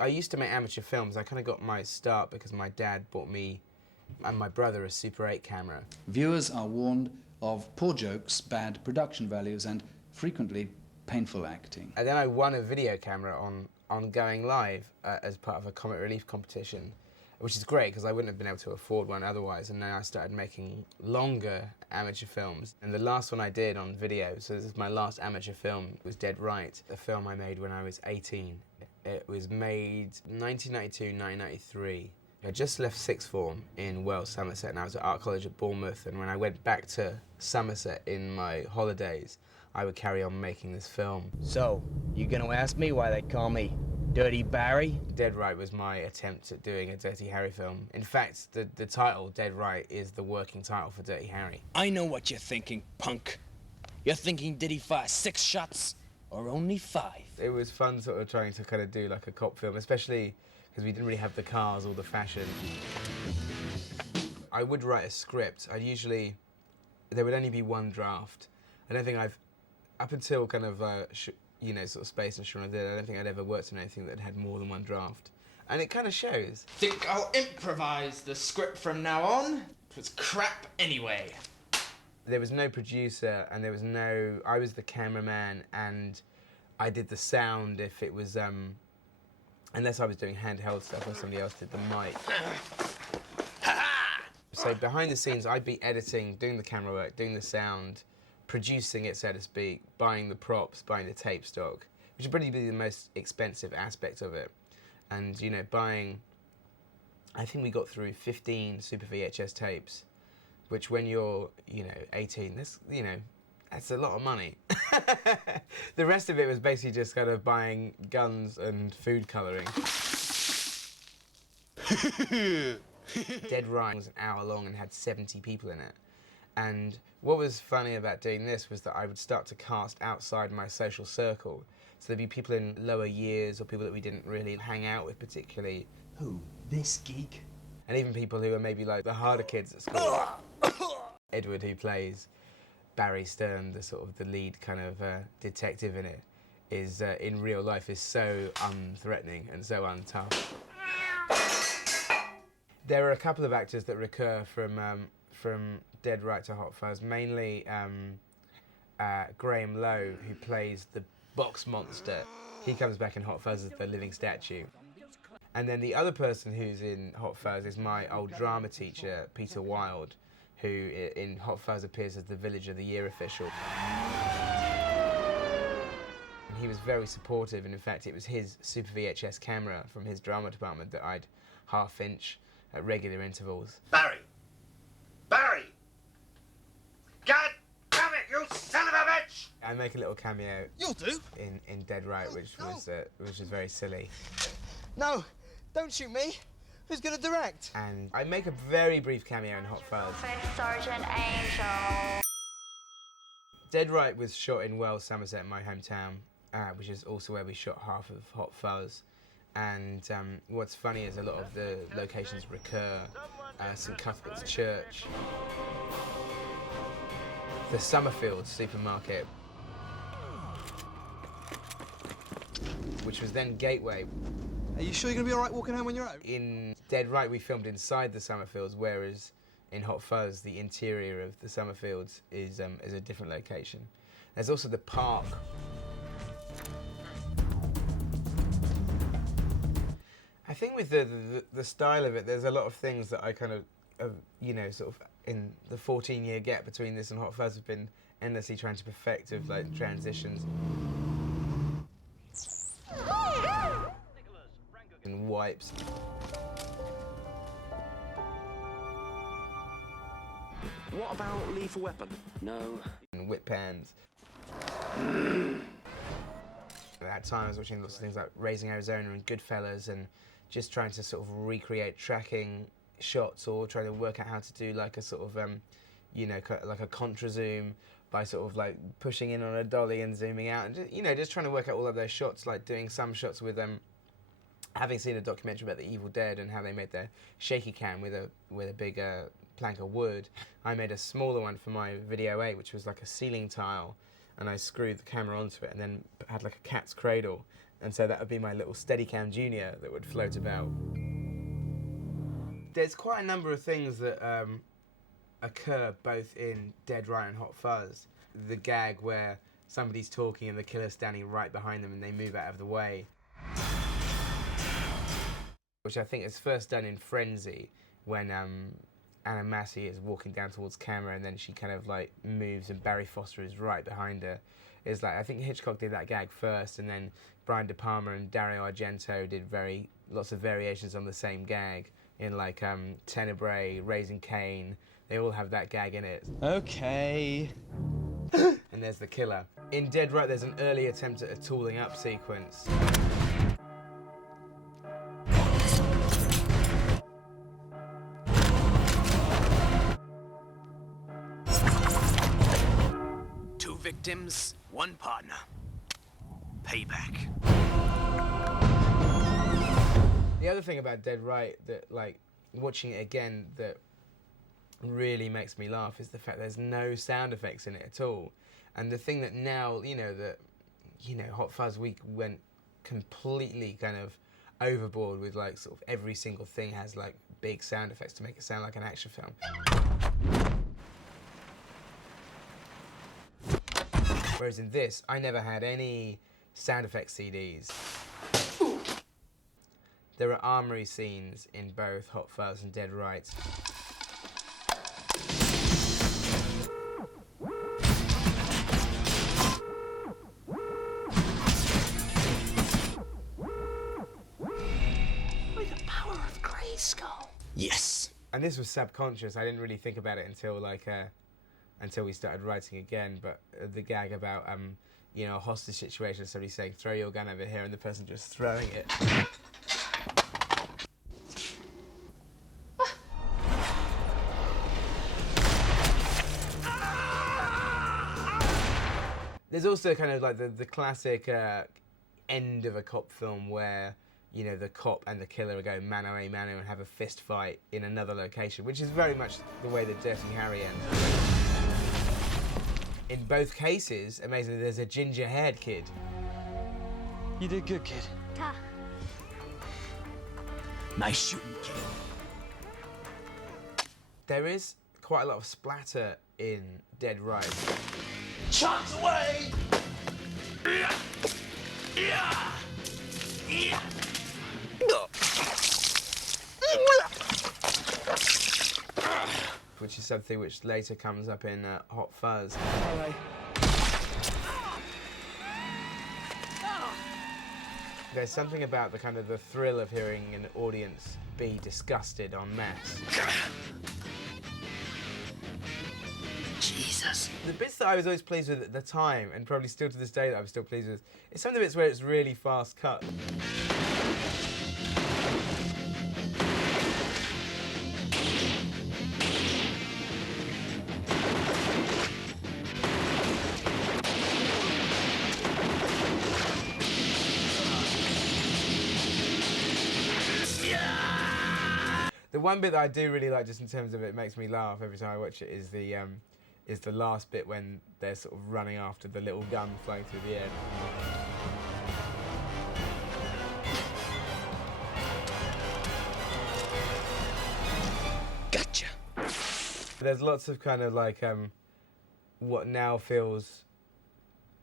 I used to make amateur films. I kind of got my start because my dad bought me and my brother a Super 8 camera. Viewers are warned of poor jokes, bad production values, and frequently painful acting. And then I won a video camera on Going Live as part of a comic relief competition, which is great because I wouldn't have been able to afford one otherwise, and now I started making longer amateur films. And the last one I did on video, so this is my last amateur film, was Dead Right, a film I made when I was 18. It was made 1992, 1993. I just left sixth form in Wells, Somerset, and I was at Art College at Bournemouth, and when I went back to Somerset in my holidays, I would carry on making this film. So, you gonna ask me why they call me Dirty Barry? Dead Right was my attempt at doing a Dirty Harry film. In fact, the title, Dead Right, is the working title for Dirty Harry. I know what you're thinking, punk. You're thinking, did he fire 6 shots or only 5? It was fun sort of trying to kind of do like a cop film, especially because we didn't really have the cars or the fashion. I would write a script. There would only be one draft. I don't think up until kind of, you know, sort of Space and Shaun of the Dead, I don't think I'd ever worked on anything that had more than one draft. And it kind of shows. Think I'll improvise the script from now on? It was crap anyway. There was no producer, and I was the cameraman, and I did the sound if it was, unless I was doing handheld stuff or somebody else did the mic. So behind the scenes, I'd be editing, doing the camera work, doing the sound, producing it, so to speak, buying the props, buying the tape stock, which would probably be the most expensive aspect of it. And, you know, I think we got through 15 Super VHS tapes, which when you're, you know, 18, that's a lot of money. The rest of it was basically just kind of buying guns and food colouring. Dead Right was an hour long and had 70 people in it. And what was funny about doing this was that I would start to cast outside my social circle. So there'd be people in lower years or people that we didn't really hang out with particularly. Who? This geek? And even people who are maybe like the harder kids at school. Edward, who plays Barry Stern, the sort of the lead kind of detective in it, is in real life is so unthreatening and so untough. There are a couple of actors that recur from Dead Right to Hot Fuzz, mainly Graham Lowe, who plays the box monster. He comes back in Hot Fuzz as the living statue. And then the other person who's in Hot Fuzz is my old drama teacher, Peter Wilde, who in Hot Fuzz appears as the Village of the Year official. And he was very supportive, and in fact it was his Super VHS camera from his drama department that I'd half-inch at regular intervals. Barry! Barry! God damn it, you son of a bitch! I make a little cameo. You'll do. In Dead Right, which was very silly. No, don't shoot me. Who's gonna direct? And I make a very brief cameo in Hot Fuzz. Sergeant Angel. Dead Right was shot in Wells, Somerset, my hometown, which is also where we shot half of Hot Fuzz. And what's funny is a lot of the locations recur. St Cuthbert's Church, the Summerfield supermarket, which was then Gateway. Are you sure you're gonna be all right walking home on your own? In Dead Right, we filmed inside the Summerfields, whereas in Hot Fuzz, the interior of the Summerfields is a different location. There's also the park. I think with the style of it, there's a lot of things that I kind of, you know, sort of in the 14-year gap between this and Hot Fuzz have been endlessly trying to perfect of like transitions. And wipes. What about Lethal Weapon? No. And whip pans. At that time I was watching lots of things like Raising Arizona and Goodfellas and just trying to sort of recreate tracking shots or trying to work out how to do like a sort of, you know, like a contra zoom by sort of like pushing in on a dolly and zooming out and, you know, just trying to work out all of those shots, like doing some shots with having seen a documentary about the Evil Dead and how they made their shaky cam with a big plank of wood. I made a smaller one for my video 8, which was like a ceiling tile and I screwed the camera onto it, and then had like a cat's cradle, and so that would be my little Steadicam Junior that would float about. There's quite a number of things that occur both in Dead Right and Hot Fuzz. The gag where somebody's talking and the killer's standing right behind them and they move out of the way, which I think is first done in Frenzy, when Anna Massey is walking down towards camera and then she kind of like moves and Barry Foster is right behind her. It's like, I think Hitchcock did that gag first, and then Brian De Palma and Dario Argento did lots of variations on the same gag in like Tenebrae, Raising Cain. They all have that gag in it. Okay. And there's the killer. In Dead Right, there's an early attempt at a tooling up sequence. Two victims, one partner. Payback. The other thing about Dead Right that, like, watching it again, that really makes me laugh is the fact there's no sound effects in it at all. And the thing that now, Hot Fuzz, we went completely kind of overboard with, like, sort of every single thing has, like, big sound effects to make it sound like an action film. Whereas in this, I never had any sound effects CDs. There are armory scenes in both Hot Fuzz and Dead Right. With the power of Grayskull. Yes. And this was subconscious. I didn't really think about it until until we started writing again. But the gag about a hostage situation, somebody saying, "Throw your gun over here," and the person just throwing it. There's also kind of like the classic end of a cop film where, the cop and the killer go mano a mano and have a fist fight in another location, which is very much the way that Dirty Harry ends. In both cases, amazingly, there's a ginger-haired kid. You did good, kid. Ta. Nice shooting, kid. There is quite a lot of splatter in Dead Right. Chomps away! Which is something which later comes up in Hot Fuzz. There's something about the kind of the thrill of hearing an audience be disgusted en masse. Jesus. The bits that I was always pleased with at the time, and probably still to this day that I'm still pleased with, is some of the bits where it's really fast cut. The one bit that I do really like, just in terms of it makes me laugh every time I watch it, is the last bit when they're sort of running after the little gun flying through the air. Gotcha. There's lots of kind of like what now feels,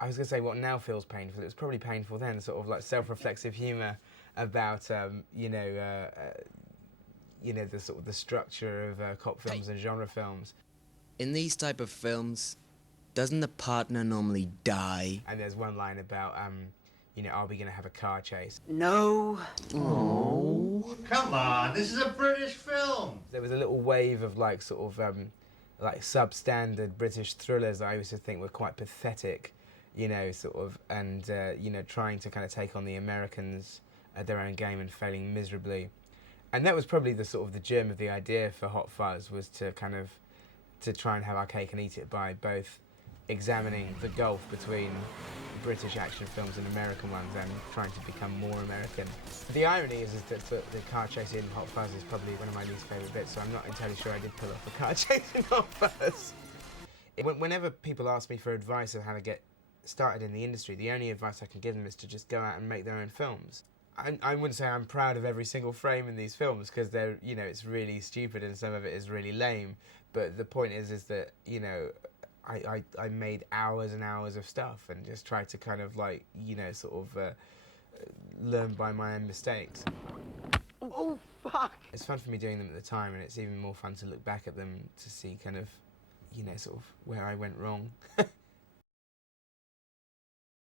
I was going to say what now feels painful. It was probably painful then, sort of like self-reflexive humour about the sort of the structure of cop films and genre films. In these type of films, doesn't the partner normally die? And there's one line about, are we going to have a car chase? No. Come on, this is a British film. There was a little wave of like sort of like substandard British thrillers that I used to think were quite pathetic, sort of, and trying to kind of take on the Americans at their own game and failing miserably. And that was probably the sort of the germ of the idea for Hot Fuzz, was to kind of to try and have our cake and eat it by both examining the gulf between British action films and American ones and trying to become more American. The irony is that the car chase in Hot Fuzz is probably one of my least favourite bits, so I'm not entirely sure I did pull off a car chase in Hot Fuzz. Whenever people ask me for advice on how to get started in the industry, the only advice I can give them is to just go out and make their own films. I wouldn't say I'm proud of every single frame in these films, because they're, you know, it's really stupid and some of it is really lame. But the point is that, you know, I made hours and hours of stuff and just tried to kind of like, you know, sort of learn by my own mistakes. Oh, fuck! It's fun for me doing them at the time, and it's even more fun to look back at them to see kind of, you know, sort of where I went wrong.